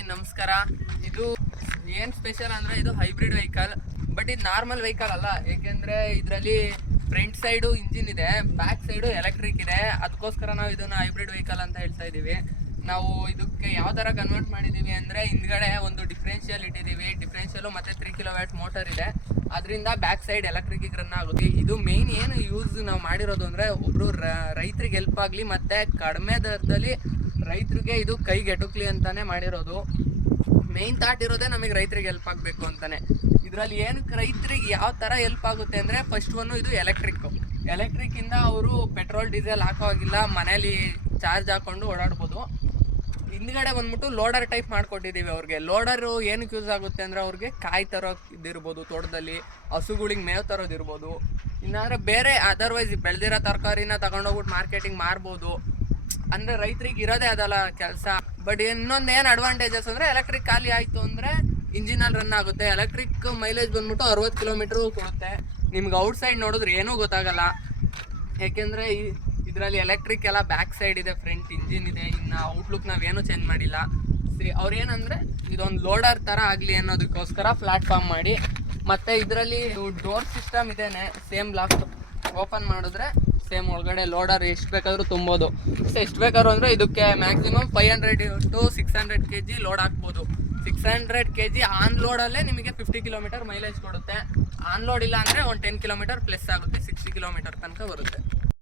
Hi, ನಮಸ್ಕಾರ. ಇದು ಏನ್ ಸ್ಪೆಷಲ್ ಅಂದ್ರೆ ಇದು ಹೈಬ್ರಿಡ್ ವೆಹಿಕಲ್ ಬಟ್ ಇದು ನಾರ್ಮಲ್ ವೆಹಿಕಲ್ ಅಲ್ಲ. ಏಕೆಂದ್ರೆ ಇದರಲ್ಲಿ ಫ್ರಂಟ್ ಸೈಡು ಇಂಜಿನ್ ಇದೆ ಬ್ಯಾಕ್ ಸೈಡು ಎಲೆಕ್ಟ್ರಿಕ್ ಇದೆ. ಅದಕ್ಕೋಸ್ಕರ ನಾವು ಇದನ್ನ ಹೈಬ್ರಿಡ್ ವೆಹಿಕಲ್ ಅಂತ ಹೇಳ್ತಾ ಇದೀವಿ ನಾವು ಇದಕ್ಕೆ ಯಾವ ತರ ಕನ್ವರ್ಟ್ ಮಾಡಿದೀವಿ ಅಂದ್ರೆ ಹಿಂದ್ಗಡೆ ಒಂದು ಡಿಫ್ರೆನ್ಷಿಯಲ್ ಇಟ್ಟಿದೀವಿ. ಡಿಫ್ರೆನ್ಷಿಯಲು ಮತ್ತೆ ತ್ರೀ ಕಿಲೋ ವ್ಯಾಟ್ ಮೋಟರ್ ಇದೆ. ಅದರಿಂದ ಬ್ಯಾಕ್ ಸೈಡ್ ಎಲೆಕ್ಟ್ರಿಕ್ ರನ್ ಆಗುತ್ತೆ. ಇದು ಮೇನ್ ಏನು ಯೂಸ್ ನಾವು ಮಾಡಿರೋದು ಅಂದ್ರೆ ಒಬ್ರು ರೈತರಿಗೆ ಹೆಲ್ಪ್ ಆಗಲಿ ಮತ್ತೆ ಕಡಿಮೆ ದರದಲ್ಲಿ ರೈತರಿಗೆ ಇದು ಕೈಗೆಟುಕ್ಲಿ ಅಂತಾನೆ ಮಾಡಿರೋದು. ಮೇನ್ ಥಾಟ್ ಇರೋದೇ ನಮಗೆ ರೈತರಿಗೆ ಹೆಲ್ಪ್ ಆಗಬೇಕು ಅಂತಾನೆ. ಇದರಲ್ಲಿ ಏನಕ್ಕೆ ರೈತರಿಗೆ ಯಾವ ಥರ ಹೆಲ್ಪ್ ಆಗುತ್ತೆ ಅಂದರೆ ಫಸ್ಟ್ ಒನ್ನು ಇದು ಎಲೆಕ್ಟ್ರಿಕ್ ಎಲೆಕ್ಟ್ರಿಕ್ ಇಂದ ಅವರು ಪೆಟ್ರೋಲ್ ಡೀಸೆಲ್ ಹಾಕೋ ಹಾಗಿಲ್ಲ, ಮನೇಲಿ ಚಾರ್ಜ್ ಹಾಕೊಂಡು ಓಡಾಡ್ಬೋದು. ಹಿಂದ್ಗಡೆ ಬಂದ್ಬಿಟ್ಟು ಲೋಡರ್ ಟೈಪ್ ಮಾಡಿಕೊಟ್ಟಿದ್ದೀವಿ ಅವ್ರಿಗೆ. ಲೋಡರು ಏನಕ್ಕೆ ಯೂಸ್ ಆಗುತ್ತೆ ಅಂದರೆ ಅವ್ರಿಗೆ ಕಾಯಿ ತರೋದಿರ್ಬೋದು ತೋಟದಲ್ಲಿ ಹಸುಗಳಿಗೆ ಮೇವು ತರೋದಿರ್ಬೋದು. ಇನ್ನಾದ್ರೆ ಬೇರೆ ಅದರ್ವೈಸ್ ಬೆಳೆದಿರೋ ತರಕಾರಿನ ತಗೊಂಡೋಗ್ಬಿಟ್ಟು ಮಾರ್ಕೆಟಿಂಗ್ ಮಾರ್ಬೋದು ಅಂದ್ರೆ ರೈತರಿಗೆ ಇರೋದೇ ಅದಲ್ಲ ಕೆಲಸ. ಬಟ್ ಇನ್ನೊಂದು ಏನು ಅಡ್ವಾಂಟೇಜಸ್ ಅಂದ್ರೆ ಎಲೆಕ್ಟ್ರಿಕ್ ಖಾಲಿ ಆಯ್ತು ಅಂದ್ರೆ ಇಂಜಿನಲ್ಲಿ ರನ್ ಆಗುತ್ತೆ. ಎಲೆಕ್ಟ್ರಿಕ್ ಮೈಲೇಜ್ ಬಂದ್ಬಿಟ್ಟು ಅರವತ್ತು ಕಿಲೋಮೀಟರ್ ಕೊಡುತ್ತೆ. ನಿಮ್ಗೆ ಔಟ್ ಸೈಡ್ ನೋಡಿದ್ರೆ ಏನೂ ಗೊತ್ತಾಗಲ್ಲ. ಯಾಕೆಂದ್ರೆ ಇದರಲ್ಲಿ ಎಲೆಕ್ಟ್ರಿಕ್ ಎಲ್ಲ ಬ್ಯಾಕ್ ಸೈಡ್ ಇದೆ ಫ್ರಂಟ್ ಇಂಜಿನ್ ಇದೆ. ಇನ್ನು ಔಟ್ಲುಕ್ ನಾವೇನು ಚೇಂಜ್ ಮಾಡಿಲ್ಲ. ಅವ್ರು ಏನಂದ್ರೆ ಇದೊಂದು ಲೋಡರ್ ತರ ಆಗಲಿ ಅನ್ನೋದಕ್ಕೋಸ್ಕರ ಪ್ಲಾಟ್ಫಾರ್ಮ್ ಮಾಡಿ. ಮತ್ತೆ ಇದರಲ್ಲಿ ಡೋರ್ ಸಿಸ್ಟಮ್ ಇದೇನೆ ಸೇಮ್ ಲಾಕ್ ಓಪನ್ ಮಾಡಿದ್ರೆ ಸೇಮ್ ಒಳಗಡೆ ಲೋಡರ್ ಎಷ್ಟು ಬೇಕಾದರೂ ತುಂಬೋದು. ಎಷ್ಟು ಬೇಕಾದ್ರು ಅಂದರೆ ಇದಕ್ಕೆ maximum five hundred to six hundred K G load ಹಾಕ್ಬೋದು. Six hundred K G on ಲೋಡಲ್ಲೇ ನಿಮಗೆ ಫಿಫ್ಟಿ ಕಿಲೋಮೀಟರ್ ಮೈಲೇಜ್ ಕೊಡುತ್ತೆ. ಆನ್ ಲೋಡ್ ಇಲ್ಲ ಅಂದರೆ ಒಂದು ಟೆನ್ ಕಿಲೋಮೀಟರ್ ಪ್ಲಸ್ ಆಗುತ್ತೆ ಸಿಕ್ಸ್ಟಿ ಕಿಲೋಮೀಟರ್ ತನಕ ಬರುತ್ತೆ.